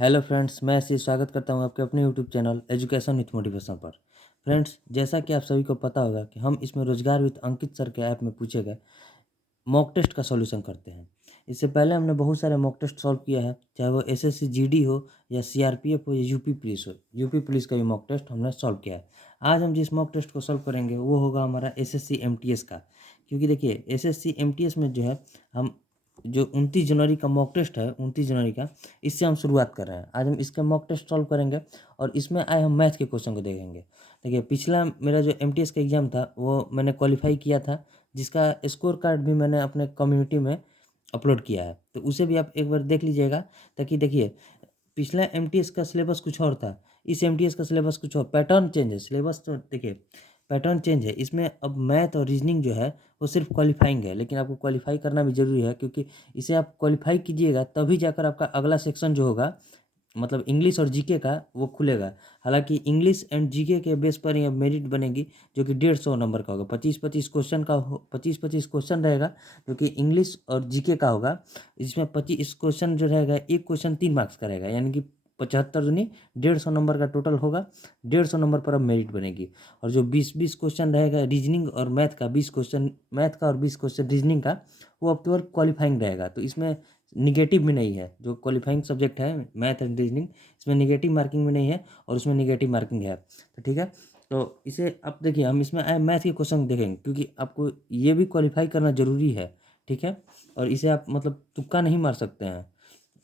Hello friends, मैं ऐसे स्वागत करता हूं आपके अपने YouTube channel education with motivation पर। फ्रेंड्स, जैसा कि आप सभी को पता होगा कि हम इसमें रोजगार विथ अंकित सर के ऐप में पूछे गए मॉक टेस्ट का सॉल्यूशन करते हैं। इससे पहले हमने बहुत सारे मॉक टेस्ट सॉल्व किया है, चाहे वो एसएससी जीडी हो या सीआरपीएफ हो या यूपी पुलिस हो। यूपी पुलिस का भी मॉक टेस्ट हमने सॉल्व किया है। आज हम जिस मॉक टेस्ट को सॉल्व करेंगे वो होगा हमारा एसएससी एमटीएस का। क्योंकि देखिए, एसएससी एमटीएस में जो है हम जो 29 जनवरी का मॉक टेस्ट है, 29 जनवरी का, इससे हम शुरुआत कर रहे हैं। आज हम इसका मॉक टेस्ट सॉल्व करेंगे और इसमें आए हम मैथ के क्वेश्चन को देखेंगे। देखिए, पिछला मेरा जो एमटीएस का एग्ज़ाम था वो मैंने क्वालिफाई किया था, जिसका स्कोर कार्ड भी मैंने अपने कम्युनिटी में अपलोड किया है, तो उसे भी आप एक बार देख लीजिएगा। ताकि देखिए, पिछला एमटीएस का सिलेबस कुछ और था, इस एमटीएस का सिलेबस कुछ और, पैटर्न चेंज है। सिलेबस तो देखिए पैटर्न चेंज है, इसमें अब मैथ और रीजनिंग जो है वो सिर्फ क्वालिफाइंग है, लेकिन आपको क्वालिफाई करना भी ज़रूरी है, क्योंकि इसे आप क्वालिफाई कीजिएगा तभी जाकर आपका अगला सेक्शन जो होगा, मतलब इंग्लिश और जीके का, वो खुलेगा। हालांकि इंग्लिश एंड जीके के बेस पर ही अब मेरिट बनेगी, जो कि 150 नंबर का होगा। 25-25 क्वेश्चन का 25-25 क्वेश्चन रहेगा, जो कि इंग्लिश और जीके का होगा। इसमें 25 क्वेश्चन जो रहेगा, एक क्वेश्चन 3 मार्क्स का रहेगा, यानी कि 75 दूनी 150 नंबर का टोटल होगा। 150 नंबर पर अब मेरिट बनेगी। और जो 20-20 क्वेश्चन रहेगा रीजनिंग और मैथ का, 20 क्वेश्चन मैथ का और 20 क्वेश्चन रीजनिंग का, वो अब केवल क्वालिफाइंग रहेगा। तो इसमें निगेटिव भी नहीं है। जो क्वालिफाइंग सब्जेक्ट है मैथ एंड रीजनिंग, इसमें निगेटिव मार्किंग भी नहीं है और उसमें निगेटिव मार्किंग है। तो ठीक है, तो इसे अब देखिए, हम इसमें मैथ के क्वेश्चन देखेंगे, क्योंकि आपको ये भी क्वालिफाई करना ज़रूरी है। ठीक है, और इसे आप मतलब तुक्का नहीं मार सकते हैं।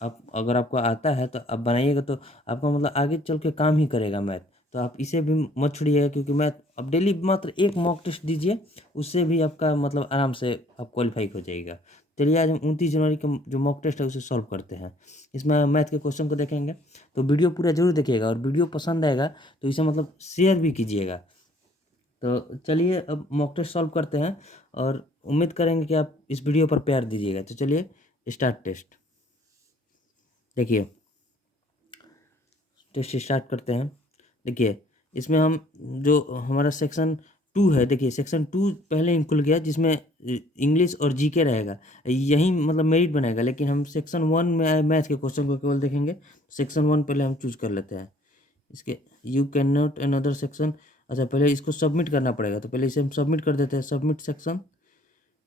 आप अगर आपको आता है तो आप बनाइएगा, तो आपका मतलब आगे चल के काम ही करेगा मैथ। तो आप इसे भी मत छोड़िएगा, क्योंकि मैथ अब डेली मात्र एक मॉक टेस्ट दीजिए, उससे भी आपका मतलब आराम से आप क्वालिफाई हो जाएगा। चलिए, आज हम 29 जनवरी का जो मॉक टेस्ट है उसे सॉल्व करते हैं। इसमें मैथ के क्वेश्चन को देखेंगे, तो वीडियो पूरा जरूर देखिएगा, और वीडियो पसंद आएगा तो इसे मतलब शेयर भी कीजिएगा। तो चलिए, अब मॉक टेस्ट सॉल्व करते हैं, और उम्मीद करेंगे कि आप इस वीडियो पर प्यार दीजिएगा। तो चलिए, स्टार्ट टेस्ट। देखिए, टेस्ट स्टार्ट करते हैं। देखिए, इसमें हम जो हमारा सेक्शन 2 है, देखिए सेक्शन 2 पहले ही खुल गया, जिसमें इंग्लिश और जीके रहेगा। यही मतलब मेरिट बनेगा, लेकिन हम सेक्शन 1 में आए मैथ के क्वेश्चन को केवल देखेंगे। सेक्शन 1 पहले हम चूज कर लेते हैं। इसके you can not another section. अच्छा, पहले इसको सबमिट करना पड़ेगा, तो पहले इसे हम सबमिट कर देते हैं, सबमिट सेक्शन।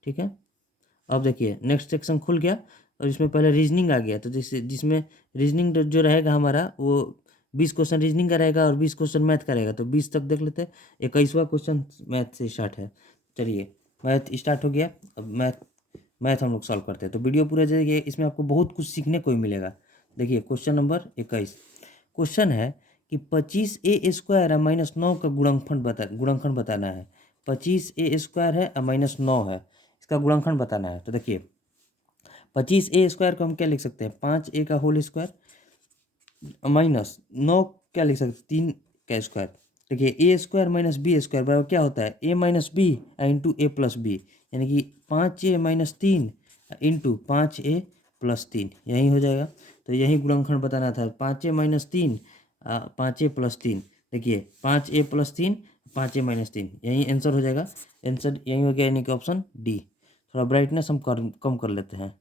ठीक है, अब देखिए नेक्स्ट सेक्शन खुल गया, और इसमें पहले रीजनिंग आ गया। तो जिसमें रीजनिंग जो रहेगा हमारा, वो 20 क्वेश्चन रीजनिंग का रहेगा और 20 क्वेश्चन मैथ का रहेगा। तो 20 तक देख लेते हैं। 21वां क्वेश्चन मैथ से स्टार्ट है। चलिए, मैथ स्टार्ट हो गया। अब मैथ मैथ हम लोग सॉल्व करते हैं। तो वीडियो पूरा देखिए, इसमें आपको बहुत कुछ सीखने को ही मिलेगा। देखिए, क्वेश्चन नंबर 21 क्वेश्चन है कि 25a² माइनस 9 का गुणनखंड बताना है। 25a² है और -9 है, इसका गुणनखंड बताना है। तो देखिए, 25a² को हम क्या लिख सकते हैं, 5a का होल स्क्वायर माइनस 9 क्या लिख सकते हैं, 3 का स्क्वायर। देखिए, a² माइनस b² बराबर क्या होता है, a minus b into a plus b, यानी कि 5a minus 3 into 5a plus 3, यही हो जाएगा। तो यही गुणनखंड बताना था, 5a माइनस 3 5a प्लस 3। देखिए, 5a प्लस 3 5a माइनस 3, यही आंसर हो जाएगा। आंसर यही हो गया, यानी कि ऑप्शन डी। थोड़ा ब्राइटनेस हम कम कर लेते हैं।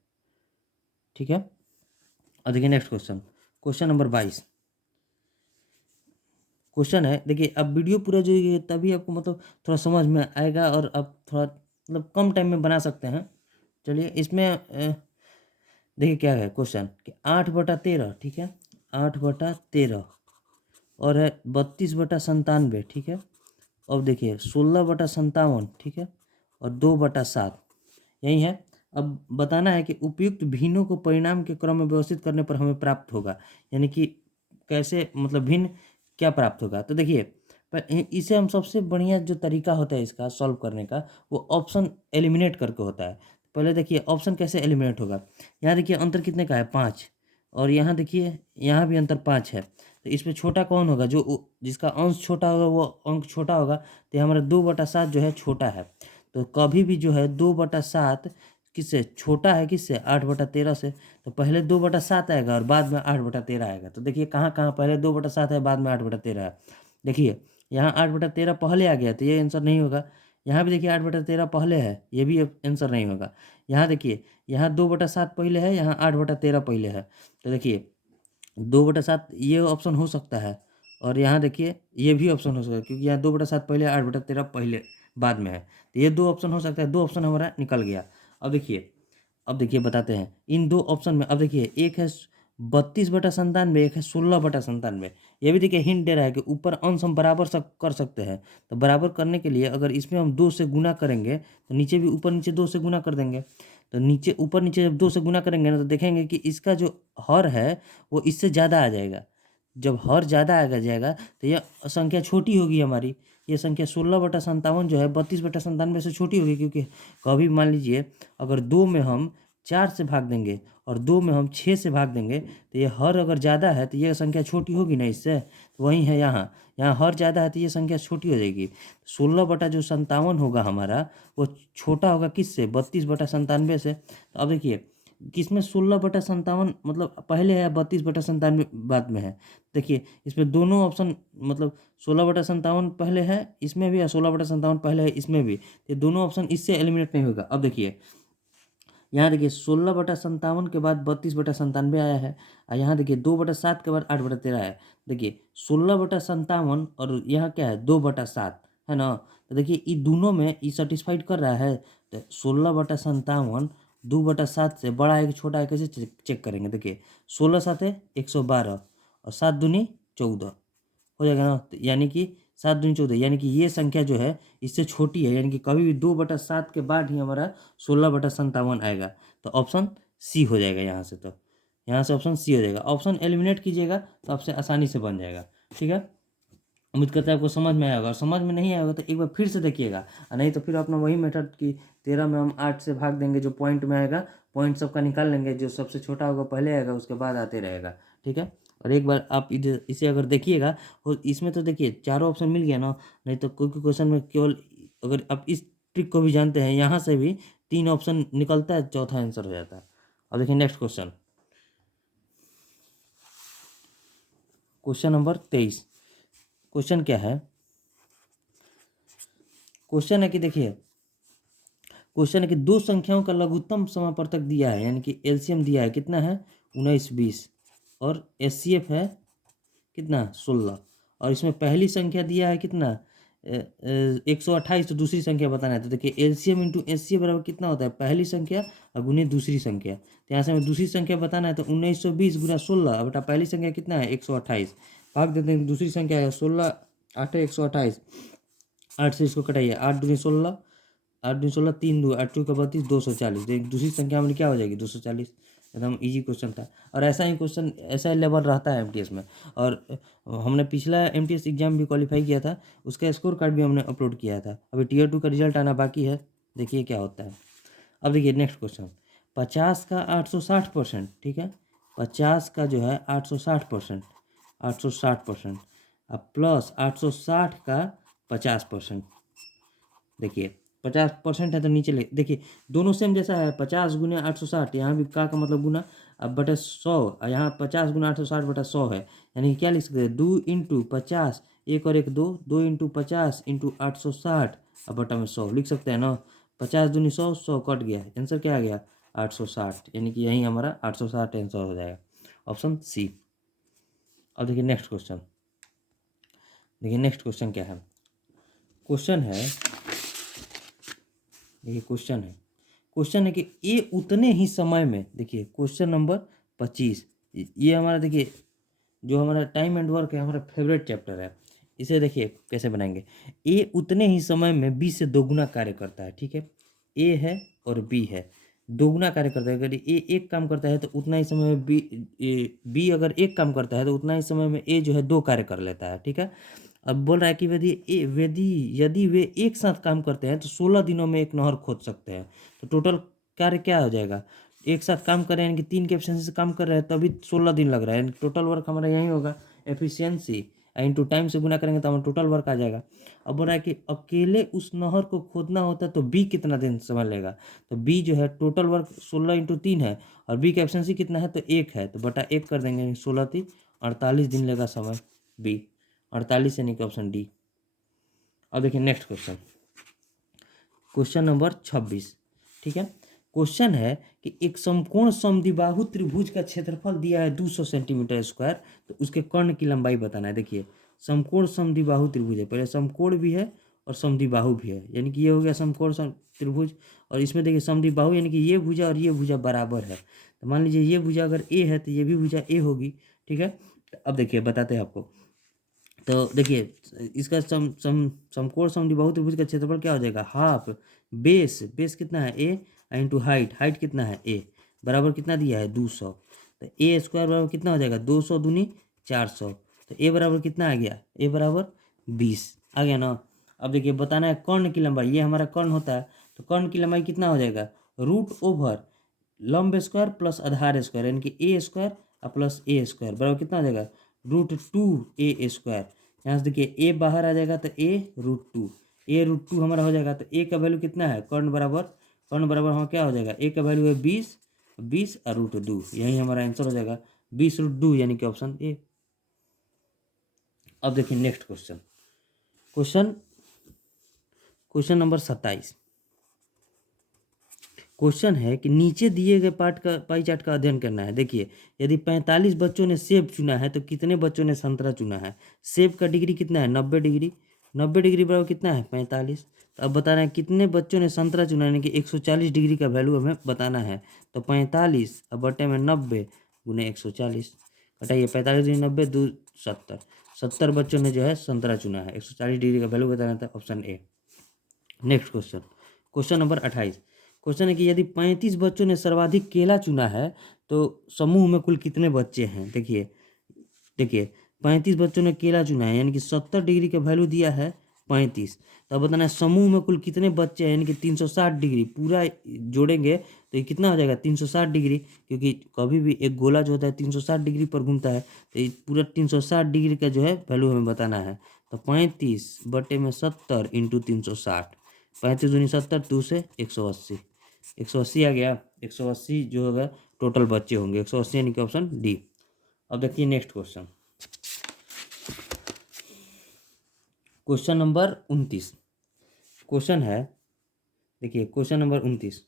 ठीक है, और देखिए next question, question number 22 question है। देखिए, अब वीडियो पूरा जोइए, तभी आपको मतलब थोड़ा समझ में आएगा, और आप थोड़ा मतलब कम टाइम में बना सकते हैं। चलिए, इसमें देखिए क्या है क्वेश्चन कि 8/13, ठीक है, 8/13 और है 32/97, ठीक है। अब देखिए 16/57, ठीक है, और 2/7, यही है। अब बताना है कि उपयुक्त भिन्नों को परिणाम के क्रम में व्यवस्थित करने पर हमें प्राप्त होगा, यानी कि कैसे मतलब भिन्न क्या प्राप्त होगा। तो देखिए, पर इसे हम सबसे बढ़िया जो तरीका होता है इसका सॉल्व करने का, वो ऑप्शन एलिमिनेट करके होता है। पहले देखिए ऑप्शन कैसे एलिमिनेट होगा। यहाँ देखिए अंतर कितने का है, 5, और यहाँ देखिए यहाँ भी अंतर 5 है। तो इसमें छोटा कौन होगा, जो जिसका अंश छोटा होगा वो अंक छोटा होगा। तो हमारा 2/7 जो है छोटा है। तो कभी भी जो है 2/7 किससे छोटा है, किससे, 8/13 से। तो पहले 2/7 आएगा और बाद में 8/13 आएगा। तो देखिए कहाँ कहाँ पहले 2/7 है, बाद में 8/13 है। देखिए, यहाँ 8/13 पहले आ गया, तो ये आंसर नहीं होगा। यहाँ भी देखिए 8/13 पहले है, ये भी आंसर नहीं होगा। यहाँ देखिए, यहाँ 2/7 पहले है, यहाँ 8/13 पहले है। तो देखिए 2/7 ये ऑप्शन हो सकता है, और यहाँ देखिए ये भी ऑप्शन हो सकता है, क्योंकि यहाँ 2/7 पहले, 8/13 पहले बाद में है, तो ये 2 ऑप्शन हो सकता है। 2 ऑप्शन हमारा निकल गया। अब देखिए बताते हैं इन 2 ऑप्शन में। अब देखिए एक है 32/97, एक है 16/97। ये भी देखिए हिंट दे रहा है कि ऊपर अंश हम बराबर कर सकते हैं। तो बराबर करने के लिए अगर इसमें हम 2 से गुना करेंगे तो नीचे भी ऊपर नीचे 2 से गुना कर देंगे। तो नीचे ऊपर नीचे जब 2 से गुना करेंगे ना, तो देखेंगे कि इसका जो हर है वो इससे ज़्यादा आ जाएगा। जब हर ज़्यादा आ जाएगा तो यह संख्या छोटी होगी हमारी। ये संख्या 16/57 जो है 32/97 से छोटी होगी, क्योंकि कभी मान लीजिए अगर 2 में हम 4 से भाग देंगे और 2 में हम 6 से भाग देंगे, तो ये हर अगर ज़्यादा है तो ये संख्या छोटी होगी ना इससे। तो वही है यहाँ, यहाँ हर ज़्यादा है तो ये संख्या छोटी हो जाएगी। 16/57 होगा हमारा, वो छोटा होगा किससे? 32/97 से। तो अब देखिए किसमें 16/57 मतलब पहले है, 32/97 बाद में है। देखिए इसमें दोनों ऑप्शन मतलब 16/57 पहले है इसमें भी, है 16/57 पहले है इसमें भी। ये दोनों ऑप्शन इससे एलिमिनेट नहीं होगा। अब देखिए यहाँ देखिए 16/57 के बाद 32/97 आया है, और यहाँ देखिए 2/7 के बाद 8/13 है। देखिए 16/57 और यहाँ क्या है 2/7 है ना। तो देखिए ये दोनों में ये सेटिस्फाइड कर रहा है। तो 16/57 2/7 से बड़ा है कि छोटा है, कैसे चेक करेंगे? देखिए 16×7 = 112 और 7×2 = 14 हो जाएगा ना। तो यानी कि 7×2 = 14, यानी कि ये संख्या जो है इससे छोटी है, यानी कि कभी भी 2/7 के बाद ही हमारा 16/57 आएगा। तो ऑप्शन सी हो जाएगा यहाँ से। तो यहाँ से ऑप्शन सी हो जाएगा। ऑप्शन एलिमिनेट कीजिएगा तो आपसे आसानी से बन जाएगा। ठीक है, उम्मीद करता है आपको समझ में आया होगा। और समझ में नहीं आया होगा तो एक बार फिर से देखिएगा, और नहीं तो फिर अपना वही मेथड कि 13 में हम 8 से भाग देंगे, जो पॉइंट में आएगा पॉइंट सबका निकाल लेंगे, जो सबसे छोटा होगा पहले आएगा, उसके बाद आते रहेगा। ठीक है, और एक बार आप इधर इसे अगर देखिएगा, और इसमें तो देखिए चारों ऑप्शन मिल गया ना। नहीं तो कोई कोई क्वेश्चन में केवल, अगर आप इस ट्रिक को भी जानते हैं, यहाँ से भी 3 ऑप्शन निकलता है, चौथा आंसर हो जाता है। अब देखिए next question, question number 23। Question क्या है? क्वेश्चन है कि देखिए, क्वेश्चन है कि दो संख्याओं का लघुत्तम समापवर्तक दिया है, यानी कि एलसीएम दिया है, कितना है 19 20, और एचसीएफ है कितना 16, और इसमें पहली संख्या दिया है कितना 128, तो दूसरी संख्या बताना है। तो देखिए एलसीएम इंटू एचसीएफ बराबर कितना होता है? पहली संख्या और गुने दूसरी संख्या। तो यहाँ से हमें दूसरी संख्या बताना है, तो 1920 गुना 16 बेटा पहली संख्या कितना है 128, भाग देते हैं दूसरी संख्या है 16 8 128, 8 से इसको कटाइए, 8×2 = 16, 8×2 = 3×2 8×2 = 32 240। दूसरी संख्या में क्या हो जाएगी 240। एकदम इजी क्वेश्चन था, और ऐसा ही क्वेश्चन ऐसा लेवल रहता है एमटीएस में। और हमने पिछला एमटीएस एग्जाम भी क्वालिफाई किया था, उसका स्कोर कार्ड भी हमने अपलोड किया था। अभी टीयर 2 का रिजल्ट आना बाकी है, देखिए क्या होता है। अब देखिए नेक्स्ट क्वेश्चन, 50 का 860%, ठीक है, 50 का जो है 860%, 860%, अब प्लस 860 का 50%। देखिए 50% है तो नीचे ले देखिए, दोनों सेम जैसा है, 50 × 860, यहाँ भी का मतलब गुना, अब बटे 100, और यहाँ 50 × 860/100 है। यानी कि क्या लिख सकते हैं 2×50, एक और एक 2, 2×50 × 860 अब बटा में 100 लिख सकते हैं ना। 50×2 = 100, 100 कट गया, आंसर क्या आ गया 860, यानी कि यही हमारा 860 आंसर हो जाएगा, ऑप्शन सी। अब देखिए नेक्स्ट क्वेश्चन, देखिए नेक्स्ट क्वेश्चन क्या है? क्वेश्चन है, देखिए क्वेश्चन है कि ये उतने ही समय में, देखिए क्वेश्चन नंबर 25, ये हमारा देखिए जो हमारा टाइम एंड वर्क है, हमारा फेवरेट चैप्टर है। इसे देखिए कैसे बनाएंगे। ए उतने ही समय में बी से दोगुना कार्य करता है, ठीक है, ए है और बी है, दोगुना कार्य करता है। अगर ए एक काम करता है तो उतना ही समय में बी अगर एक काम करता है तो उतना ही समय में ए जो है 2 कार्य कर लेता है, ठीक है। अब बोल रहा है कि यदि वे एक साथ काम करते हैं तो 16 दिनों में एक नहर खोद सकते हैं। तो टोटल कार्य क्या हो जाएगा? एक साथ काम कर रहे हैं, यानी कि 3 के एफिशिएंसी से काम कर रहे हैं, तभी 16 दिन लग रहा है, यानी टोटल वर्क हमारा यही होगा। एफिशिएंसी इंटू टाइम से गुना करेंगे तो हमारा टोटल वर्क आ जाएगा। अब बोल रहा है कि अकेले उस नहर को खोदना होता है तो बी कितना दिन समय लेगा? तो बी जो है टोटल वर्क 16 × 3 है, और बी का एफिशिएंसी कितना है तो 1 है, तो बटा 1 कर देंगे, 16 × 3 = 48 दिन लेगा समय, बी 48, यानी कि ऑप्शन डी। अब देखिए नेक्स्ट क्वेश्चन, क्वेश्चन नंबर 26, ठीक है। क्वेश्चन है कि एक समकोण समद्विबाहु त्रिभुज का क्षेत्रफल दिया है 200 सेंटीमीटर स्क्वायर, तो उसके कर्ण की लंबाई बताना है। देखिए समकोण समद्विबाहु त्रिभुज है, पहले समकोण भी है और समद्विबाहु भी है, यानी कि ये हो गया समकोण त्रिभुज, और इसमें देखिए समद्विबाहु यानी कि ये भुजा और ये भुजा बराबर है। तो मान लीजिए ये भुजा अगर ए है तो ये भी भुजा ए होगी, ठीक है। तो अब देखिए बताते हैं आपको। तो देखिए इसका समकोण समद्विबाहु त्रिभुज का क्षेत्रफल क्या हो जाएगा, हाफ बेस कितना है ए इंटू हाइट कितना है ए, बराबर कितना दिया है 200। तो ए स्क्वायर बराबर कितना हो जाएगा 200 दूनी 400। तो ए बराबर कितना आ गया, ए बराबर 20 आ गया ना। अब देखिए बताना है कर्ण की लंबाई, ये हमारा कर्ण होता है, तो कर्ण की लंबाई कितना हो जाएगा, रूट ओवर लंब स्क्वायर प्लस आधार स्क्वायर, यानी कि ए स्क्वायर और प्लस ए स्क्वायर बराबर कितना हो जाएगा, √2a²। यहाँ से देखिए ए बाहर आ जाएगा तो ए√2 हमारा हो जाएगा। तो ए का वैल्यू कितना है, कर्ण बराबर हमारा क्या हो जाएगा, ए का वैल्यू है 20 और √2, यही हमारा आंसर हो जाएगा 20√2, यानी कि ऑप्शन ए। अब देखिए नेक्स्ट क्वेश्चन नंबर 27। क्वेश्चन है कि नीचे दिए गए पाई चार्ट का अध्ययन करना है। देखिए यदि 45 बच्चों ने सेब चुना है तो कितने बच्चों ने संतरा चुना है। सेब का डिग्री कितना है 90 डिग्री, 90 डिग्री बराबर कितना है 45। तो अब बताना है कितने बच्चों ने संतरा चुना, यानी कि 140 डिग्री का वैल्यू हमें बताना है। तो 45 अब बटे में 90 गुने 140, घटाइए 45 गुने 90 2 70, 70 बच्चों ने जो है संतरा चुना है, 140 डिग्री का वैल्यू बताना था, option A. Next question number 28। Question है कि यदि 35 बच्चों ने सर्वाधिक केला चुना है तो समूह में कुल कितने बच्चे हैं। देखिए 35 बच्चों ने केला चुना है, यानी कि 70 डिग्री का वैल्यू दिया है 35। तो अब बताना है समूह में कुल कितने बच्चे हैं, यानी कि 360 डिग्री पूरा जोड़ेंगे तो ये कितना हो जाएगा 360 डिग्री, क्योंकि कभी भी एक गोला जो होता है 360 डिग्री पर घूमता है, तो ये पूरा 360 डिग्री का जो है वैल्यू हमें बताना है। तो 35 बटे में 70 इंटू 360, 35 दूनी 70 2 से 180, 180 आ गया। 180 जो होगा टोटल बच्चे होंगे 180, यानी कि ऑप्शन डी। अब देखिए नेक्स्ट क्वेश्चन नंबर 29। क्वेश्चन है, देखिए क्वेश्चन नंबर 29।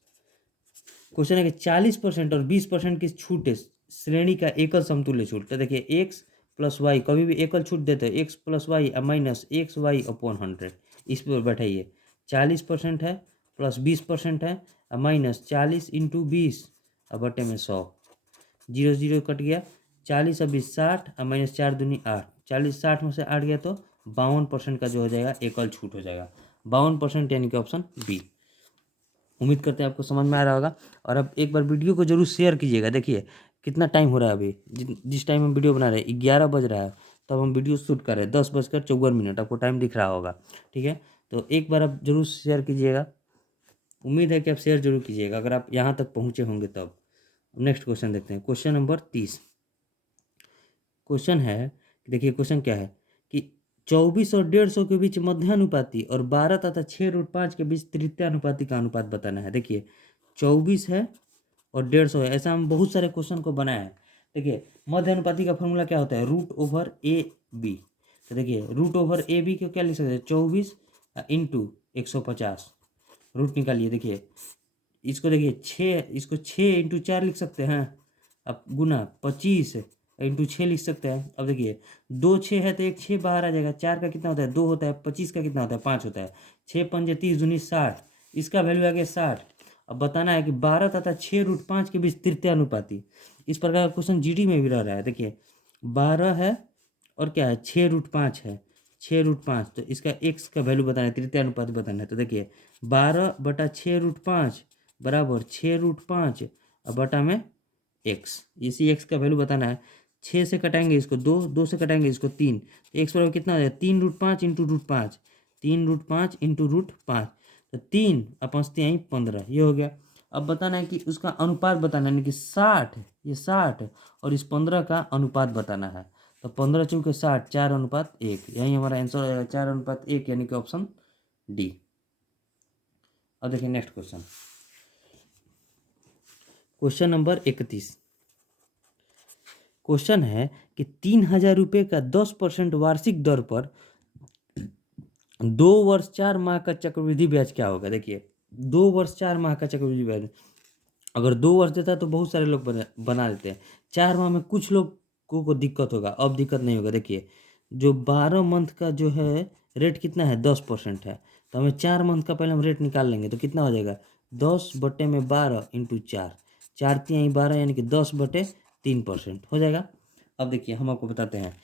क्वेश्चन है कि 40% और 20% की छूट है श्रेणी का एकल समतुल्य छूट। तो देखिए एक्स प्लस वाई, कभी भी एकल छूट देते हैं, x plus y minus x y upon 100, इस पर बैठाइए। 40% है प्लस 20% है माइनस 40 इंटू 20 और बटे में 100, 0 0 कट गया, 40 और 20 60 और माइनस 4 दूनी 8, 40 60 में से 8 गया तो 52% का जो हो जाएगा एकल छूट हो जाएगा, 52%, यानी कि ऑप्शन बी। उम्मीद करते हैं आपको समझ में आ रहा होगा। और अब एक बार वीडियो को जरूर शेयर कीजिएगा। देखिए कितना टाइम हो रहा है अभी, जिस टाइम हम वीडियो बना रहे हैं 11 बज रहा है, तब हम वीडियो शूट कर रहे हैं 10:54, आपको टाइम दिख रहा होगा, ठीक है। तो एक बार आप जरूर शेयर कीजिएगा, उम्मीद है कि आप शेयर जरूर कीजिएगा अगर आप यहाँ तक पहुँचे होंगे तब। नेक्स्ट क्वेश्चन देखते हैं, क्वेश्चन नंबर 30। क्वेश्चन है, देखिए क्वेश्चन क्या है कि 24 और 150 के बीच मध्यानुपाती और 12 तथा 6√5 के बीच तृतीयानुपाती का अनुपात बताना है। देखिए 24 है और 150 है, ऐसा हम बहुत सारे क्वेश्चन को बनाए हैं। देखिए मध्यानुपाती का फॉर्मूला क्या होता है, √/AB। तो देखिए √/AB को क्या लिख सकते हैं, 24 इंटू 150, रूट निकालिए। देखिए इसको देखिए 6, इसको 6 इंटू 4 लिख सकते हैं, अब गुना 25 इंटू 6 लिख सकते हैं। अब देखिए 2 6 है तो एक 6 बाहर आ जाएगा, 4 का कितना होता है 2 होता है, 25 का कितना होता है 5 होता है, 6 पंजे 30 दूनी 60, इसका वैल्यू आ गया 60। अब बताना है कि 12 तथा 6√5 के बीच तृतीयानुपाती, इस प्रकार का क्वेश्चन जीडी में भी रह रहा है। देखिए 12 है और क्या है 6√5 है, 6√5, तो इसका एक्स का वैल्यू बताना है, तृतीयानुपाती बताना है। तो देखिए 12/6√5 बराबर 6√5 और बटा में एक्स, इसी एक्स का वैल्यू बताना है। 6 से कटाएंगे इसको 2, 2 से कटाएंगे इसको 3, एक्स बराबर कितना हो जाएगा 3√5 इंटू √5, 3√5 इंटू √5, तो 3 और 5 3 15, ये हो गया। अब बताना है कि उसका अनुपात बताना है, यानी कि 60, ये 60 और इस 15 का अनुपात बताना है। तो 15 चौके 60, 4:1, यही हमारा आंसर हो जाएगा 4:1, यानी कि ऑप्शन डी। अब देखिए नेक्स्ट क्वेश्चन नंबर 31। क्वेश्चन है कि 3,000 रुपये का 10% वार्षिक दर पर 2 वर्ष 4 माह का चक्रवृद्धि ब्याज क्या होगा। देखिए 2 वर्ष 4 माह का चक्रवृद्धि ब्याज, अगर 2 वर्ष देता है तो बहुत सारे लोग बना लेते हैं। 4 माह में कुछ लोगों को दिक्कत होगा, अब दिक्कत नहीं होगा। देखिए, जो 12 मंथ का जो है रेट कितना है, 10% है। तो हमें 4 मंथ का पहले हम रेट निकाल लेंगे तो कितना हो जाएगा, 10/12 इंटू 4, 4 तिहाई 12 यानी कि 10/3% हो जाएगा। अब देखिए हम आपको बताते हैं,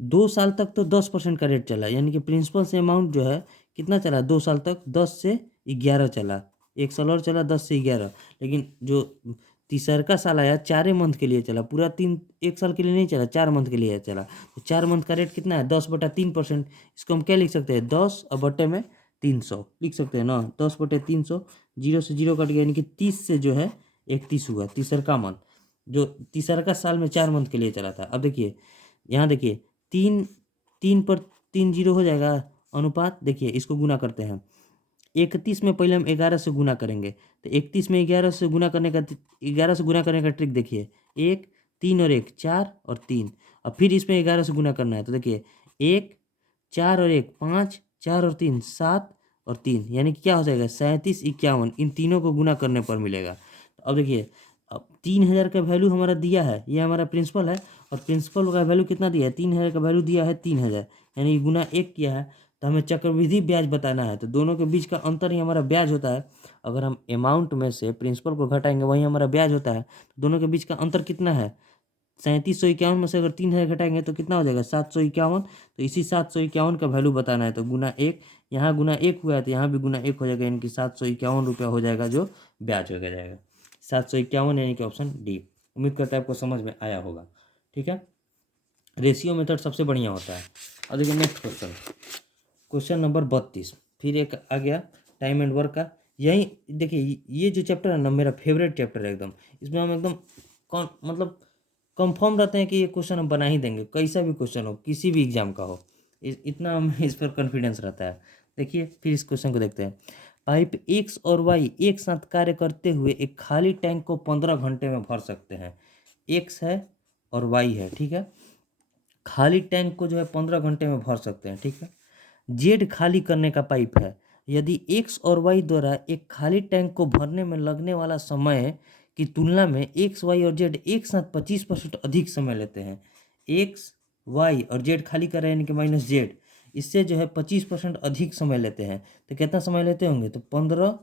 2 साल तक तो 10% का रेट चला, यानी कि प्रिंसिपल से अमाउंट जो है कितना चला, 2 साल तक 10 से 11 चला, 1 साल और चला 10 से 11। लेकिन जो तीसरका साल आया 4 मंथ के लिए चला, पूरा 1 साल के लिए नहीं चला, 4 मंथ के लिए चला। तो 4 मंथ का रेट कितना है, 10/3%। इसको हम क्या लिख सकते हैं, 10 और बटे में 300 लिख सकते हैं ना, 10/300, 0 से 0 कट गया, यानी कि 30 से जो है 31 हुआ तीसरका मंथ, जो तीसरका साल में 4 मंथ के लिए चला था। अब देखिए यहाँ देखिए, 3 जीरो हो जाएगा अनुपात। देखिए इसको गुना करते हैं, 31 में पहले हम 11 से गुना करेंगे, तो 31 में 11 से गुना करने का 11 से गुना करने का ट्रिक देखिए, 1 3 और 1 4 और 3, और फिर इसमें 11 से गुना करना है। तो देखिए 1 4 और 1 5, 4 और 3 7 और 3, यानी कि क्या हो जाएगा, 37 51, इन तीनों को गुना करने पर मिलेगा। तो अब देखिए, अब 3000 का वैल्यू हमारा दिया है, ये हमारा प्रिंसिपल है, और प्रिंसिपल का वैल्यू कितना दिया है, 3000 का वैल्यू दिया है 3000, यानी गुना 1 किया है। तो हमें चक्रवृद्धि ब्याज बताना है, तो दोनों के बीच का अंतर ही हमारा ब्याज होता है। अगर हम अमाउंट में से प्रिंसिपल को घटाएंगे वही हमारा ब्याज होता है। तो दोनों के बीच का अंतर कितना है, 3751 में से अगर 3000 घटाएंगे तो कितना हो जाएगा, 751। तो इसी 751 का वैल्यू बताना है, तो गुना 1, यहाँ गुना 1 हुआ है तो यहाँ भी गुना 1 हो जाएगा, यानी कि 751 रुपया हो जाएगा जो ब्याज हो जाएगा, 751, यानी कि ऑप्शन डी। उम्मीद करता है आपको समझ में आया होगा। ठीक है, रेशियो मेथड सबसे बढ़िया होता है। अब देखिए नेक्स्ट क्वेश्चन, क्वेश्चन नंबर 32, फिर एक आ गया टाइम एंड वर्क का। यही देखिए, ये जो चैप्टर है ना, मेरा फेवरेट चैप्टर है एकदम। इसमें हम एकदम मतलब कंफर्म रहते हैं कि ये क्वेश्चन हम बना ही देंगे, कैसा भी क्वेश्चन हो, किसी भी एग्जाम का हो, इतना हमें इस पर कॉन्फिडेंस रहता है। देखिए फिर इस क्वेश्चन को देखते हैं। पाइप एक्स और वाई एक साथ कार्य करते हुए एक खाली टैंक को 15 घंटे में भर सकते हैं। एक्स है और वाई है, ठीक है, खाली टैंक को जो है 15 घंटे में भर सकते हैं। ठीक है, जेड खाली करने का पाइप है। यदि एक्स और वाई द्वारा एक खाली टैंक को भरने में लगने वाला समय की तुलना में एक्स वाई और जेड एक साथ 25% अधिक समय लेते हैं, एक्स वाई और जेड खाली कर रहे हैं, यानी कि माइनस जेड, इससे जो है 25% अधिक समय लेते हैं, तो कितना समय लेते होंगे, तो 15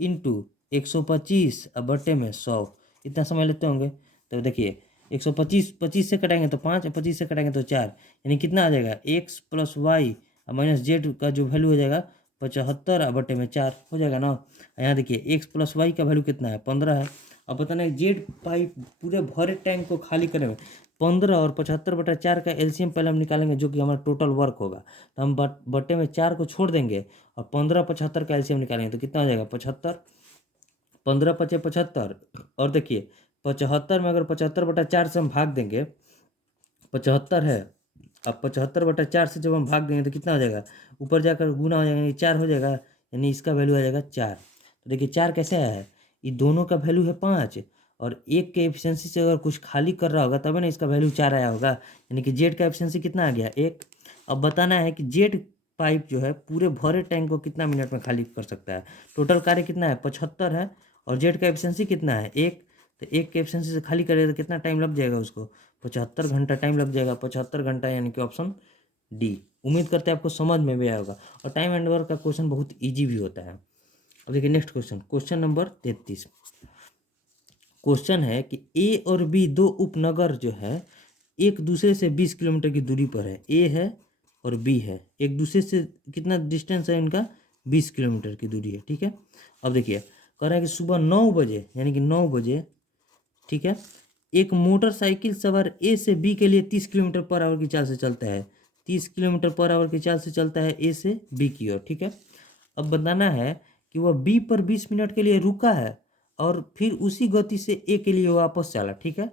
इंटू 125 और बटे में 100, इतना समय लेते होंगे। तो देखिए 125, 25 से कटाएंगे तो 5, 25 से कटाएंगे तो 4, यानी कितना आ जाएगा, x plus y minus z का जो वैल्यू हो जाएगा 75 बटे में 4 हो जाएगा ना। यहाँ देखिए एक्स प्लस वाई का वैल्यू कितना है, 15 है। अब बताना है जेड पाइप पूरे भरे टैंक को खाली करने में 15 और 75/4 का एलसीएम पहले हम निकालेंगे, जो कि हमारा टोटल वर्क होगा। तो हम बटे में 4 को छोड़ देंगे और 15 75 का एलसीएम निकालेंगे, तो कितना हो जाएगा, 75, 15 पचे 75, और देखिए 75 में अगर 75/4 से हम भाग देंगे, 75 है, अब 75/4 से जब हम भाग देंगे तो कितना हो जाएगा, ऊपर जाकर गुना हो जाएगा, यानी 4 हो जाएगा, यानी इसका वैल्यू आ जाएगा 4। तो देखिए 4 कैसे आया है, ये दोनों का वैल्यू है 5, और एक के एफिशिएंसी से अगर कुछ खाली कर रहा होगा तब ना इसका वैल्यू 4 आया होगा, यानी कि जेड का एफिशिएंसी कितना आ गया, 1। अब बताना है कि जेड पाइप जो है पूरे भरे टैंक को कितना मिनट में खाली कर सकता है। टोटल कार्य कितना है, 75 है, और जेड का एफिशिएंसी कितना है, 1। तो एक के एफिशिएंसी से खाली करेगा तो कितना टाइम लग जाएगा उसको, 75 घंटा टाइम लग जाएगा, 75 घंटा, यानी कि ऑप्शन डी। उम्मीद करते हैं आपको समझ में भी आया होगा, और टाइम एंड वर्क का क्वेश्चन बहुत इजी भी होता है। अब देखिए next question, question number 33, question है कि ए और बी दो उपनगर जो है एक दूसरे से 20 किलोमीटर की दूरी पर है, ए है और बी है, एक दूसरे से कितना डिस्टेंस है इनका, 20 किलोमीटर की दूरी है। ठीक है, अब देखिए कह रहा है कि सुबह 9 बजे, यानी कि 9 बजे, ठीक है, एक मोटरसाइकिल सवार ए से बी के लिए 30 किलोमीटर पर आवर की चाल से चलता है, 30 किलोमीटर पर आवर की चाल से चलता है ए से बी की ओर। ठीक है, अब बताना है कि वह बी पर 20 मिनट के लिए रुका है और फिर उसी गति से ए के लिए वापस चला। ठीक है,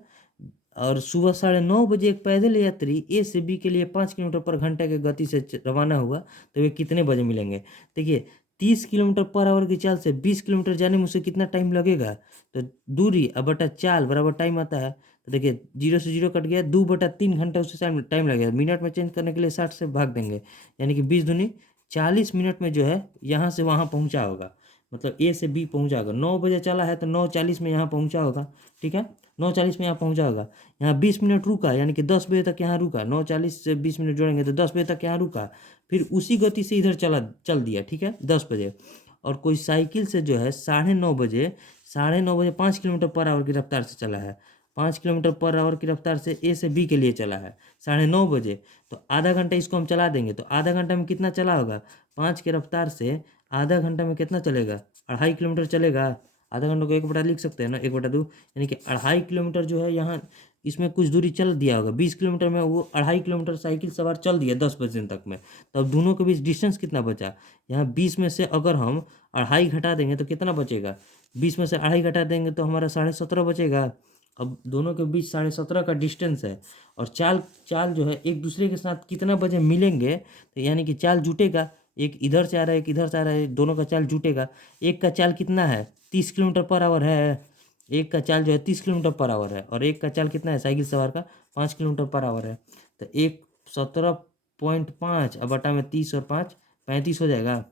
और सुबह 9:30 एक पैदल यात्री ए से बी के लिए 5 किलोमीटर पर घंटे के गति से रवाना हुआ, तो वे कितने बजे मिलेंगे। देखिए 30 किलोमीटर पर आवर की चाल से 20 किलोमीटर जाने में उसे कितना टाइम लगेगा, तो दूरी अब बटा चाल बराबर टाइम आता है। तो देखिए 0 से 0 कट गया, 2/3 घंटा उसे टाइम लगेगा, मिनट में चेंज करने के लिए 60 से भाग देंगे, यानी कि 20 दूनी 40 मिनट में जो है यहाँ से वहाँ पहुँचा होगा। मतलब ए से बी पहुंचा होगा। 9 बजे चला है तो 9:40 में यहाँ पहुंचा होगा, ठीक है, 9:40 में यहाँ पहुंचा होगा। यहाँ 20 मिनट रुका, यानी कि 10 बजे तक यहाँ रुका, 9:40 से 20 मिनट जोड़ेंगे तो 10 बजे तक यहाँ रुका, फिर उसी गति से इधर चल दिया, ठीक है, 10 बजे। और कोई साइकिल से जो है 9:30 बजे 5 किलोमीटर पर आवर की रफ्तार से चला है, 5 किलोमीटर पर आवर की रफ्तार से ए से बी के लिए चला है 9:30 बजे, तो आधा घंटा इसको हम चला देंगे तो आधा घंटा में कितना चला होगा, 5 की रफ्तार से आधा घंटा में कितना चलेगा, 2.5 किलोमीटर चलेगा। आधा घंटा को 1/2 लिख सकते हैं ना, 1/2, यानी कि 2.5 किलोमीटर जो है यहाँ इसमें कुछ दूरी चल दिया होगा। 20 किलोमीटर में वो 2.5 किलोमीटर साइकिल सवार चल दिया 10 बजे तक में, तब दोनों के बीच डिस्टेंस कितना बचा, यहाँ 20 में से अगर हम 2.5 घटा देंगे तो कितना बचेगा, 20 में से 2.5 घटा देंगे तो हमारा 17.5 बचेगा। अब दोनों के बीच 17.5 का डिस्टेंस है, और चाल चाल जो है एक दूसरे के साथ कितना बजे मिलेंगे, तो यानी कि चाल जुटेगा, एक इधर से आ रहा है एक इधर से आ रहा है, दोनों का चाल जुटेगा। एक का चाल कितना है, 30 किलोमीटर पर आवर है, एक का चाल जो है 30 किलोमीटर पर आवर है, और एक का चाल कितना है साइकिल सवार का 5 किलोमीटर पर आवर है। तो एक 17.5 अब बटा में 30 और 5 35 हो जाएगा।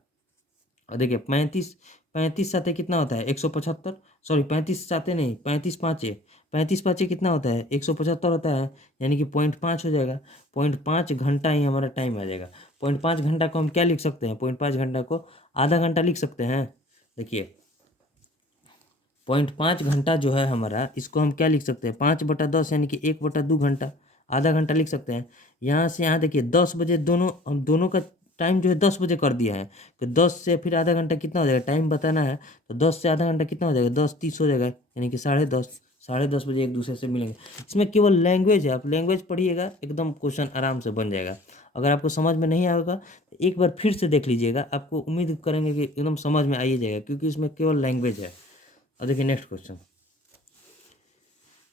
और देखिए 35 35 साते कितना होता है 175, सॉरी 35 साते नहीं 35 पाँचे कितना होता है 175 होता है, यानी कि 0.5 हो जाएगा। 0.5 घंटा ही हमारा टाइम आ जाएगा। 0.5 घंटा को हम क्या लिख सकते हैं, 0.5 घंटा को आधा घंटा लिख सकते हैं। देखिए 0.5 घंटा जो है हमारा, इसको हम क्या लिख सकते हैं 5/10, यानी कि 1/2 घंटा, आधा घंटा लिख सकते हैं। यहाँ से यहाँ देखिए 10 बजे दोनों, हम दोनों का टाइम जो है 10 बजे कर दिया है, तो 10 से फिर आधा घंटा कितना हो जाएगा, टाइम बताना है, तो 10 से आधा घंटा कितना हो जाएगा 10:30 हो जाएगा, यानी कि 10:30, 10:30 बजे एक दूसरे से मिलेंगे। इसमें केवल लैंग्वेज है, आप लैंग्वेज पढ़िएगा एकदम क्वेश्चन आराम से बन जाएगा। अगर आपको समझ में नहीं आएगा तो एक बार फिर से देख लीजिएगा, आपको उम्मीद करेंगे कि एकदम समझ में आ ही जाएगा, क्योंकि इसमें केवल लैंग्वेज है। अब देखिए next question,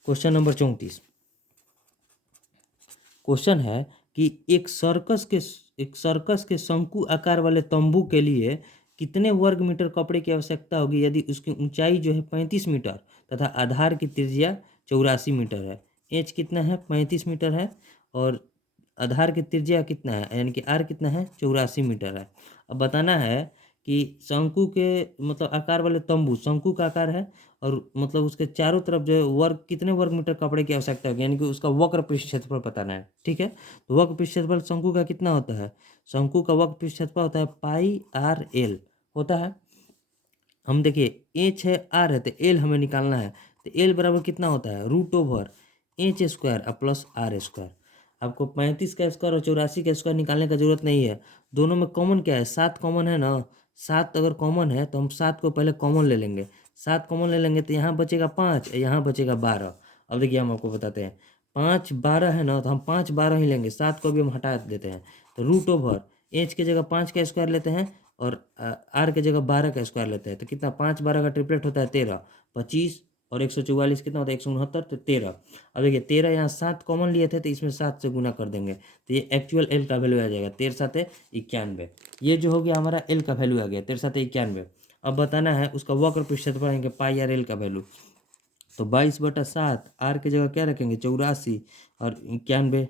question number 34। Question है कि एक सर्कस के शंकु आकार वाले तंबू के लिए कितने वर्ग मीटर कपड़े की आवश्यकता होगी यदि उसकी ऊंचाई जो है 35 मीटर तथा आधार की त्रिज्या 84 मीटर है। एच कितना है 35 मीटर है, और आधार की त्रिज्या कितना है, यानी कि आर कितना है 84 मीटर है। अब बताना है कि शंकु के मतलब आकार वाले तंबू, शंकु का आकार है, और मतलब उसके चारों तरफ जो है वर्ग कितने वर्ग मीटर कपड़े की आवश्यकता होगी, यानी कि उसका वक्र पृष्ठ क्षेत्रफल बताना है, ठीक है। तो वक्र पृष्ठ क्षेत्रफल शंकु का कितना होता है, शंकु का वक्र पृष्ठ क्षेत्रफल होता है πr/l होता है। हम देखिए एच है आर है तो एल हमें निकालना है, तो एल बराबर कितना होता है √h² प्लस r²। आपको 35 का स्क्वायर और 84 का स्क्वायर निकालने का जरूरत नहीं है, दोनों में कॉमन क्या है 7 कॉमन है ना, 7 अगर कॉमन है तो हम 7 को पहले कॉमन ले लेंगे, 7 कॉमन ले लेंगे तो यहाँ बचेगा 5, यहाँ बचेगा 12। अब देखिए हम आपको बताते हैं, 5 12 है ना, तो हम 5 12 ही लेंगे, 7 को भी हम हटा देते हैं, तो √h की जगह 5 का स्क्वायर लेते हैं, और आर की जगह 12 का स्क्वायर लेते हैं, तो कितना 5 12 का ट्रिपलेट होता है 13, 25 और 144 कितना होता है 169, तो 13। अब देखिए 13 यहाँ 7 कॉमन लिए थे तो इसमें 7 से गुना कर देंगे, तो ये एक्चुअल एल का वैल्यू आ जाएगा 13×7=91। ये जो हो गया हमारा एल का वैल्यू आ गया 13×7=91। अब बताना है उसका वक्र पृष्ठ क्षेत्रफल आएंगे πr/l का वैल्यू, तो 22/7, आर की जगह क्या रखेंगे 84 और 91,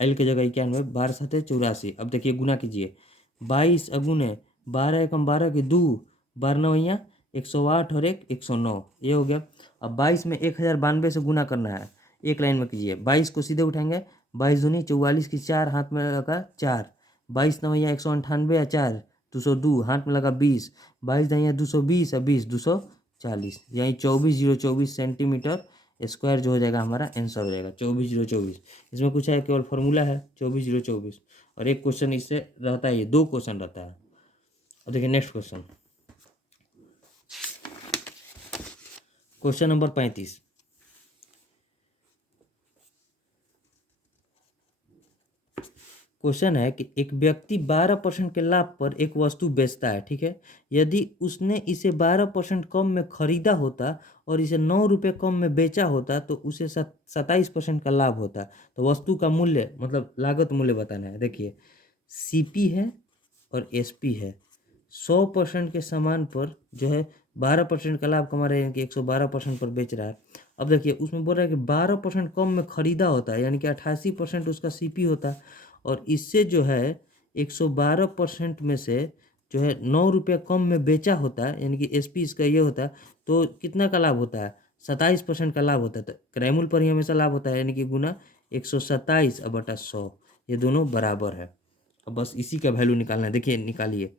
एल की जगह 91, 12×7=84। अब देखिए गुना कीजिए, 22 अगुने 12 एकम 12 की 2, 12×9 108 और 1 109, ये हो गया। अब 22 में 1092 से गुना करना है, एक लाइन में कीजिए, 22 को सीधे उठाएंगे, 22 दूनी 44 की 4 हाथ में लगा 4, 22×9 198 या 4 202 हाथ में लगा 20, 22×9 220 और 20 240, यानी 24,024 सेंटीमीटर स्क्वायर जो हो जाएगा हमारा आंसर हो जाएगा 24,024। इसमें कुछ है केवल फॉर्मूला है 24,024, और एक क्वेश्चन इससे रहता है, ये 2 क्वेश्चन रहता है। अब देखिए next question, question number 35। Question है कि एक व्यक्ति 12% के लाभ पर एक वस्तु बेचता है, ठीक है। यदि उसने इसे 12% कम में खरीदा होता और इसे 9 रुपये कम में बेचा होता तो उसे 27% का लाभ होता। तो वस्तु का मूल्य मतलब लागत मूल्य बताना है। देखिए सीपी है और एसपी है, 100% के सामान पर जो है 12% का लाभ कमा रहे हैं कि 112% पर बेच रहा है। अब देखिए उसमें बोल रहा है कि 12% कम में खरीदा होता है, यानी कि 88% उसका सीपी होता है, और इससे जो है 112% में से जो है 9 रुपया कम में बेचा होता है, यानी कि एसपी इसका ये होता है, तो कितना का लाभ होता है? 27% का लाभ होता है। तो क्रय मूल्य पर ही हमेशा लाभ होता है, यानी कि गुना 127 बटा 100, ये दोनों बराबर है। अब बस इसी का वैल्यू निकालना है। देखिए निकालिए,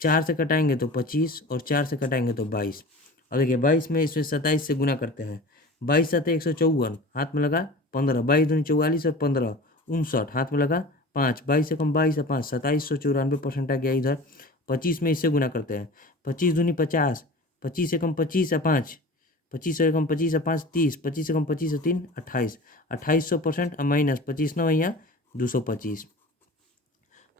4 से कटाएंगे तो 25 और 4 से कटाएंगे तो 22। अब देखिए 22 में इसमें 27 से गुना करते हैं, 22 सात 154, हाथ में लगा 15, 22 दूनी 44 और 15 59, हाथ में लगा 5, 22 से कम 22 और 5 2794% आ गया इधर। 25 में इससे गुना करते हैं, 25 दूनी 50, 25 से कम 25 या 5, 25 से कम 25 या 5 30, 25 से कम 25 या 3 28, 2800% माइनस 25 ना भैया 225,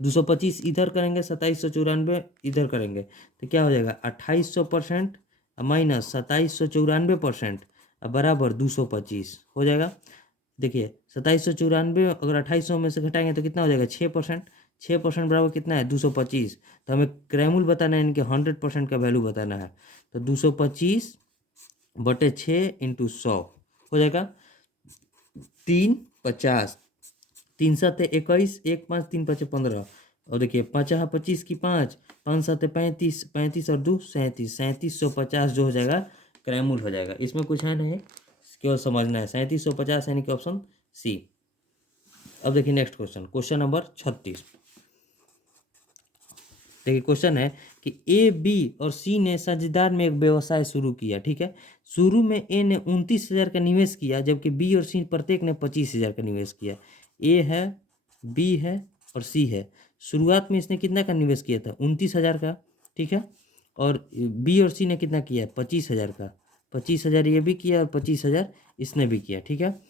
225 इधर करेंगे, 2794 इधर करेंगे, तो क्या हो जाएगा 2800% माइनस 2794% बराबर 225 हो जाएगा। देखिए 2794 अगर 2800 में से घटाएंगे तो कितना हो जाएगा 6%, 6% बराबर कितना है 225। तो हमें क्रय मूल्य बताना है, इनके 100% का वैल्यू बताना है, तो 225 बटे 6 इंटू 100 हो जाएगा 350, 3 सात 21, 1 5 3 5 15, और देखिए 25 की 5, 5 सात 35, 35 और 2 37, 3750 जो हो जाएगा क्रय मूल्य हो जाएगा। इसमें कुछ है नहीं, केवल समझना है, 3750 यानी कि ऑप्शन सी। अब देखिए नेक्स्ट क्वेश्चन, क्वेश्चन नंबर 36। देखिए क्वेश्चन है कि ए, बी और सी ने साझेदार में एक व्यवसाय शुरू किया। ठीक है, शुरू में ए ने 29,000 का निवेश किया, जबकि बी और सी प्रत्येक ने 25,000 का निवेश किया। ए है, बी है और सी है। शुरुआत में इसने कितना का निवेश किया था 29,000 का। ठीक है, और बी और सी ने कितना किया 25,000 का। 25,000 ये भी किया और 25,000 इसने भी किया। ठीक है,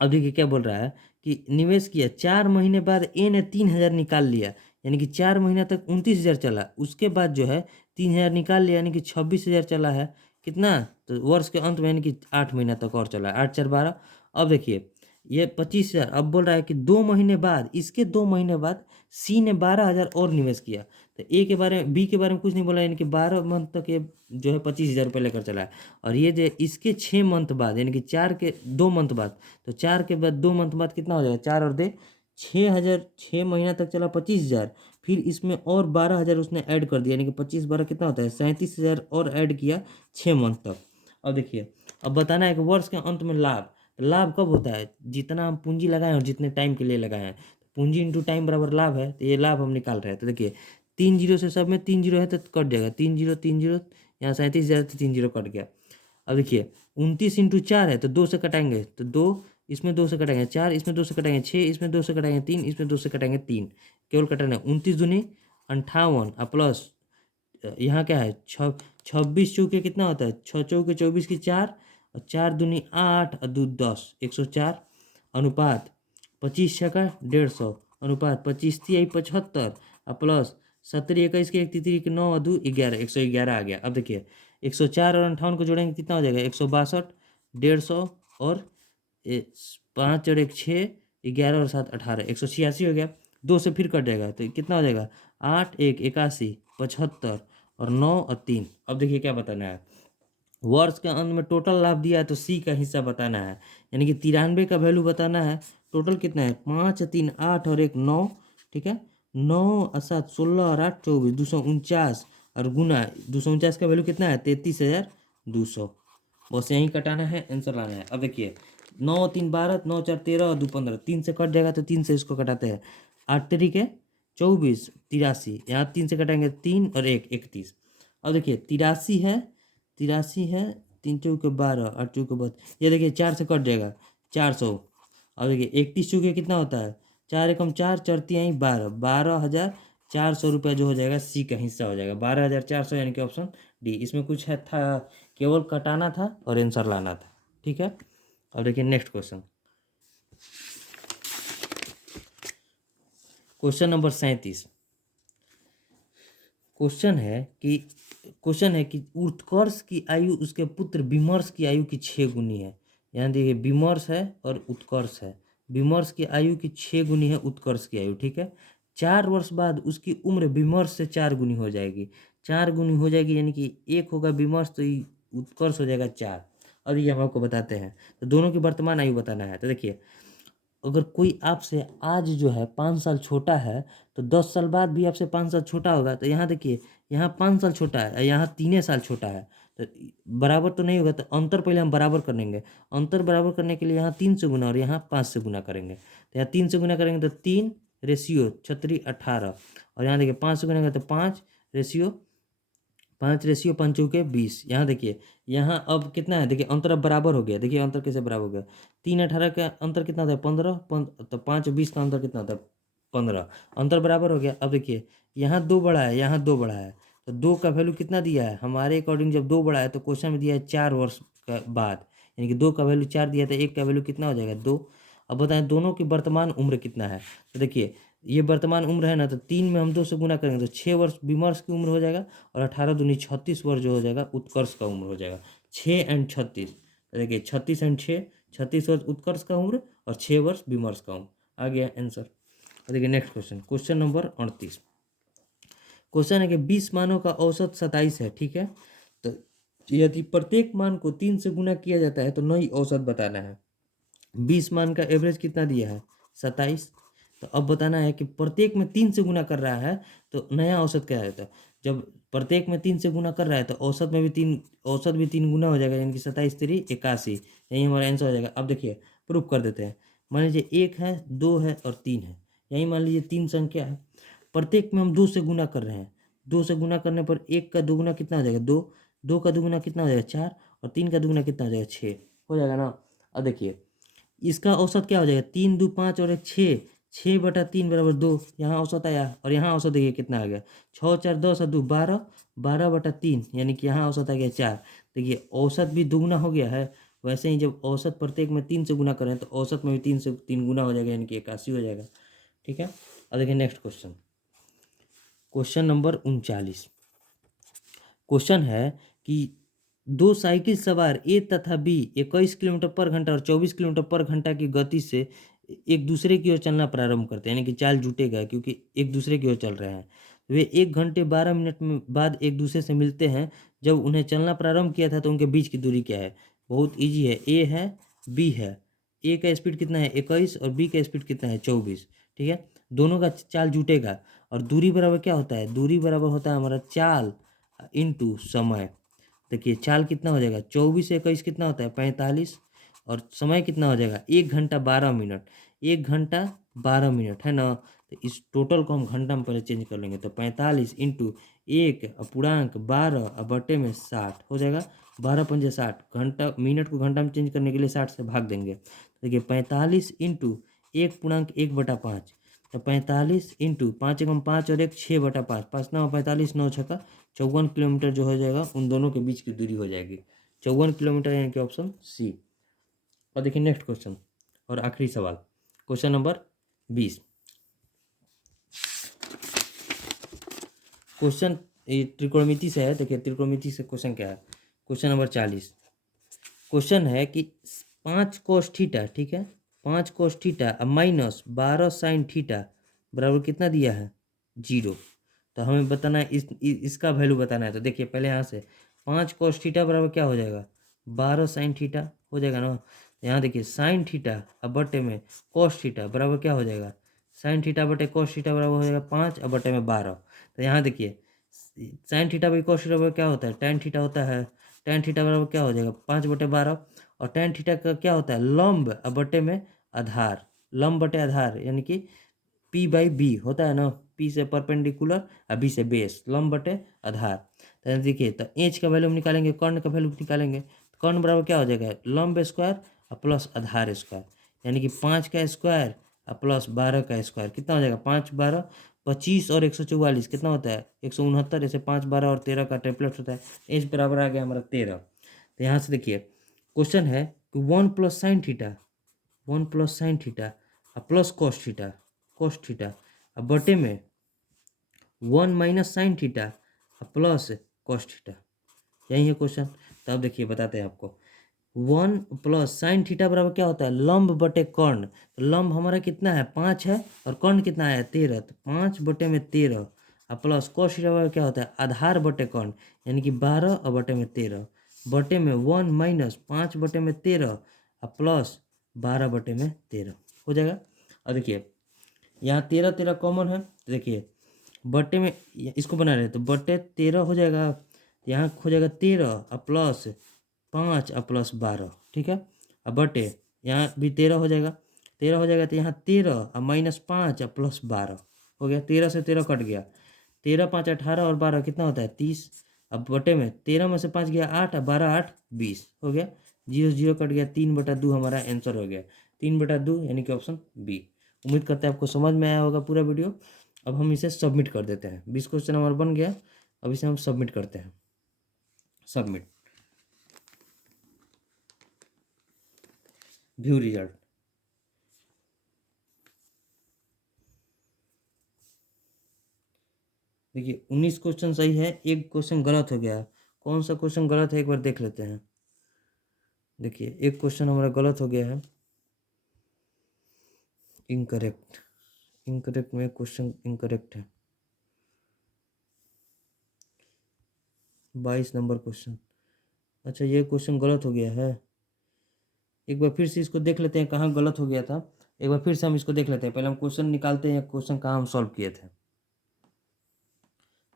अब देखिए क्या बोल रहा है कि निवेश किया, 4 महीने बाद ए ने 3,000 निकाल लिया, यानी कि 4 महीना तक 29,000 चला, उसके बाद जो है 3,000 निकाल लिया, यानी कि 26,000 चला है। कितना, तो वर्ष के अंत में यानी कि 8 महीना तक और चला है, 8 4 12। अब देखिए ये 25,000, अब बोल रहा है कि 2 महीने बाद, इसके 2 महीने बाद सी ने 12,000 और निवेश किया। तो ए के बारे में, बी के बारे में कुछ नहीं बोला, यानी कि 12 मंथ तक ये जो है 25,000 रुपये लेकर चला है। और ये जो इसके 6 मंथ बाद, यानी कि 4 के 2 मंथ बाद, तो 4 के बाद 2 मंथ बाद कितना हो जाएगा 4 और दे 6,000, 6 महीना तक चला 25,000, फिर इसमें और 12,000 उसने ऐड कर दिया, यानी कि 25 12 कितना होता है 37,000 और ऐड किया 6 मंथ तक। अब देखिए, अब बताना है कि वर्ष के अंत में लाभ, तो लाभ कब होता है, जितना हम पूंजी लगाए और जितने टाइम के लिए लगाए हैं, पूंजी इंटू टाइम बराबर लाभ है, तो ये लाभ हम निकाल रहे हैं। तो देखिए 3 जीरो से, सब में 3 जीरो है तो कट जाएगा, 3 जीरो 3 जीरो, यहाँ 37,000 तो 3 जीरो कट गया। अब देखिए 29 इंटू 4 है तो 2 से कटाएंगे, तो 2 इसमें 2 से कटाएंगे, 4 इसमें 2 से कटाएंगे, 6 इसमें 2 से कटाएंगे, 3 इसमें 2 से कटाएंगे, 3 केवल कटाना है। 29 दूनी 58 और प्लस यहाँ क्या है 26 चौके कितना होता है 6 चौके 24 की 4, और 4 दूनी 8 और 2 10, 104 अनुपात 25 छका 150 अनुपात 25 तिहाई 75 और प्लस 70 21 के 1 तितरी के 9 और 2 11, 111 आ गया। अब देखिए 104 और 58 को जोड़ेंगे कितना हो जाएगा 162, 150 और 5 और 1 6, 11 और 7 18, 186 हो गया। 2 से फिर कट जाएगा तो कितना हो जाएगा 8 1 81, 75 और 9 और 3। अब देखिए क्या बताना है, वर्ष के अंत में टोटल लाभ दिया है तो सी का हिस्सा बताना है, यानी कि 93 का वैल्यू बताना है। टोटल कितना है 5 3 8 और 1 9। ठीक है, 9 और 7 16 और 8 24, 249 और गुना 249 का वैल्यू कितना है 33,200। बस यहीं कटाना है, आंसर लाना है। अब देखिए 9 3 12, 9 4 13 और 2 15, 3 से कट जाएगा तो 3 से इसको कटाते हैं, 8 तरीके 24 83, यहाँ 3 से कटाएंगे 3 और 1 31। अब देखिए 83 है, 83 है, 3 चौके 12, 8 चौके 12, ये देखिए 4 से कट जाएगा 400। और देखिए 31 चौके कितना होता है 4 एकम 4 चढ़ती आई 12, 12,400 रुपया जो हो जाएगा सी का हिस्सा हो जाएगा 12,400, यानी कि ऑप्शन डी। इसमें कुछ है था, केवल कटाना था और आंसर लाना था। ठीक है, अब देखिए next question, question number 37। Question है कि उत्कर्ष की आयु उसके पुत्र विमर्श की आयु की 6 गुनी है। यहाँ देखिए विमर्श है और उत्कर्ष है, विमर्श की आयु की 6 गुनी है उत्कर्ष की आयु। ठीक है, 4 वर्ष बाद उसकी उम्र विमर्श से 4 गुनी हो जाएगी, 4 गुनी हो जाएगी, यानी कि 1 होगा विमर्श तो ये उत्कर्ष हो जाएगा 4। अब ये हम आपको बताते हैं, तो दोनों की वर्तमान आयु बताना है। तो देखिए अगर कोई आपसे आज जो है 5 साल छोटा है तो 10 साल बाद भी आपसे 5 साल छोटा होगा। तो यहाँ देखिए, यहाँ 5 साल छोटा है, यहाँ 3 साल छोटा है, तो बराबर तो नहीं होगा। तो अंतर पहले हम बराबर कर लेंगे। अंतर बराबर करने के लिए यहाँ 3 से गुना और यहाँ 5 से गुना करेंगे। तो यहाँ 3 से गुना करेंगे तो 3 रेशियो 36 18, और यहाँ देखिए 5 से गुना करेंगे तो 5 रेशियो 5 के 20। यहाँ देखिए, यहाँ अब कितना है, देखिए अंतर अब बराबर हो गया। देखिए अंतर कैसे बराबर हो गया, 3 18 का अंतर कितना होता है 15, तो 5 20 का अंतर कितना होता है 15, अंतर बराबर हो गया। अब देखिए यहाँ 2 बड़ा है, यहाँ 2 बड़ा है, तो 2 का वैल्यू कितना दिया है हमारे अकॉर्डिंग, जब 2 बड़ा है तो क्वेश्चन में दिया है 4 वर्ष का बाद, यानी कि 2 का वैल्यू 4 दिया था, 1 का वैल्यू कितना हो जाएगा 2। अब बताएं दोनों की वर्तमान उम्र कितना है। तो देखिए ये वर्तमान उम्र है ना, तो 3 में हम 2 से गुना करेंगे तो 6 वर्ष विमर्श की उम्र हो जाएगा, और 18 दूनी 36 वर्ष जो हो जाएगा उत्कर्ष का उम्र हो जाएगा। 6 एंड 36, तो देखिए 36 एंड 6, 36 वर्ष उत्कर्ष का उम्र और 6 वर्ष विमर्श का उम्र। आ गया आंसर। देखिए next question, question number 38। Question है कि 20 मानों का औसत 27 है, ठीक है। तो यदि प्रत्येक मान को 3 से गुना किया जाता है तो नई औसत बताना है। 20 मान का एवरेज कितना दिया है 27, तो अब बताना है कि प्रत्येक में 3 से गुना कर रहा है तो नया औसत क्या है। तो जब प्रत्येक में 3 से गुना कर रहा है तो औसत में भी 3 गुना हो जाएगा, यानी कि 27 3 81, यही हमारा आंसर हो जाएगा। अब देखिए प्रूफ कर देते हैं। मान लीजिए 1 है, 2 है और 3 है, यही मान लीजिए 3 संख्या है, प्रत्येक में हम 2 से गुना कर रहे हैं। 2 से गुना करने पर 1 का दोगुना कितना हो जाएगा 2, 2 का दोगुना कितना हो जाएगा 4, और 3 का दोगुना कितना हो जाएगा 6 हो जाएगा ना। अब देखिए इसका औसत क्या हो जाएगा 3 2 5 और 1 6, 6/3 बराबर 2, यहाँ औसत आया, और यहाँ औसत देखिए कितना आ गया 6 4 10 और 2 12, 12/3, यानी कि यहाँ औसत आ गया 4। देखिए औसत भी दुगुना हो गया है। वैसे ही जब औसत प्रत्येक में 3 से गुना करें तो औसत में भी 3 से 3 गुना हो जाएगा, यानी कि 81 हो जाएगा, ठीक है। अब देखिए next question, question number 39। Question है कि 2 साइकिल सवार ए तथा बी 21 किलोमीटर पर घंटा और 24 किलोमीटर पर घंटा की गति से एक दूसरे की ओर चलना प्रारंभ करते हैं, यानी कि चाल जुटेगा क्योंकि एक दूसरे की ओर चल रहे हैं। वे 1 घंटे 12 मिनट में बाद एक दूसरे से मिलते हैं। जब उन्हें चलना प्रारंभ किया था तो उनके बीच की दूरी क्या है। बहुत ईजी है, ए है बी है, ए का स्पीड कितना है 21 और बी का स्पीड कितना है 24, ठीक है। दोनों का चाल जुटेगा, और दूरी बराबर क्या होता है, दूरी बराबर होता है हमारा चाल इंटू समय। देखिए चाल कितना हो जाएगा 24 से 21 कितना होता है 45, और समय कितना हो जाएगा 1 घंटा 12 मिनट, 1 घंटा 12 मिनट है ना। तो इस टोटल को हम घंटा में पहले चेंज कर लेंगे, तो 45 इंटू 1 पूर्णांक 12 और बटे में 60 हो जाएगा। 12 पंजे 60, घंटा मिनट को घंटा में चेंज करने के लिए 60 से भाग देंगे। देखिए 45 इंटू 1 पूर्णांक 1/5, तो 45 इंटू 5 एकम 5 और 1 6/5, 5 9 45 9 छक्का 54 किलोमीटर जो हो जाएगा उन दोनों के बीच की दूरी हो जाएगी 54 किलोमीटर, यानी कि ऑप्शन सी। और देखिए नेक्स्ट क्वेश्चन और आखिरी सवाल, क्वेश्चन नंबर 20। क्वेश्चन ये त्रिकोणमिति से है। देखिए त्रिकोणमिति से क्वेश्चन क्या है, क्वेश्चन नंबर 40। क्वेश्चन है कि 5 कोस थीटा, ठीक है, 5 cos theta minus 12 sine theta बराबर कितना दिया है 0। तो हमें बताना है इसका वैल्यू बताना है। तो देखिए पहले यहाँ से 5 कोस थीटा बराबर क्या हो जाएगा 12 साइन थीटा हो जाएगा ना। यहाँ देखिए साइन थीटा अब बटे में कोस थीटा बराबर क्या हो जाएगा, साइन थीटा बटे कोस थीटा बराबर हो जाएगा 5 और बटे में 12। तो यहाँ देखिए साइन थीटा बटे कोस थीटा बराबर क्या होता है टेन थीटा होता है, टेन थीटा बराबर क्या हो जाएगा 5/12, और टेन थीटा का क्या होता है लंब और बटे में आधार, लंब बटे आधार, यानी कि P/B होता है ना, P से परपेंडिकुलर और B से बेस, लंब बटे आधार। तो देखिए तो एच का वैल्यू हम निकालेंगे, कर्ण का वैल्यू निकालेंगे, तो कर्ण बराबर क्या हो जाएगा लंब स्क्वायर और प्लस आधार स्क्वायर, यानी कि 5 का स्क्वायर और प्लस 12 का स्क्वायर कितना हो जाएगा 5 12 25 और 144 कितना होता है 169, जैसे 5 12 और 13 का ट्रिपलेट होता है। एच बराबर आ गया हमारा 13। तो यहाँ से देखिए क्वेश्चन है कि 1 plus sine theta, 1 plus sine theta और plus cos theta, cos theta और बटे में 1 माइनस साइन थीटा और प्लस कॉस थीटा, यही है क्वेश्चन। तो अब देखिए बताते हैं आपको 1 प्लस साइन थीटा बराबर क्या होता है लंब बटे कर्ण। तो लंब हमारा कितना है 5 है और कर्ण कितना है 13, तो 5 बटे में 13 और प्लस कॉस थीटा बराबर क्या होता है आधार बटे कर्ण, यानी कि 12 और बटे में 13 बटे में 1 माइनस 5 बटे में 13 और प्लस 12 बटे में 13 हो जाएगा। और देखिए यहाँ 13 13 कॉमन है, तो देखिए बट्टे में इसको बना रहे हैं, तो बट्टे 13 हो जाएगा, यहाँ हो जाएगा 13 और प्लस 5 और प्लस 12, ठीक है। अब बट्टे यहाँ भी 13 हो जाएगा, 13 हो जाएगा, तो यहाँ 13 और -5 और प्लस 12 हो गया। 13 से 13 कट गया, 13 5 18 और 12 कितना होता है 30। अब बटे में 13 में से 5 गया 8 और 12 8 20 हो गया। 0 0 कट गया, 3/2 हमारा आंसर हो गया, 3/2 यानी कि ऑप्शन बी। उम्मीद करते हैं आपको समझ में आया होगा पूरा वीडियो। अब हम इसे सबमिट कर देते हैं। 20 क्वेश्चन हमारा बन गया। अब इसे हम सबमिट करते हैं। Submit, view result. देखिए 19 क्वेश्चन सही है, एक क्वेश्चन गलत हो गया। कौन सा क्वेश्चन गलत है एक बार देख लेते हैं। देखिए एक क्वेश्चन हमारा गलत हो गया है, इनकरेक्ट। इनकरेक्ट में क्वेश्चन इनकरेक्ट है, 22 नंबर क्वेश्चन। अच्छा ये क्वेश्चन गलत हो गया है। एक बार फिर से इसको देख लेते हैं कहाँ गलत हो गया था। एक बार फिर से हम इसको देख लेते हैं। पहले हम क्वेश्चन निकालते हैं, क्वेश्चन कहाँ हम सॉल्व किए थे।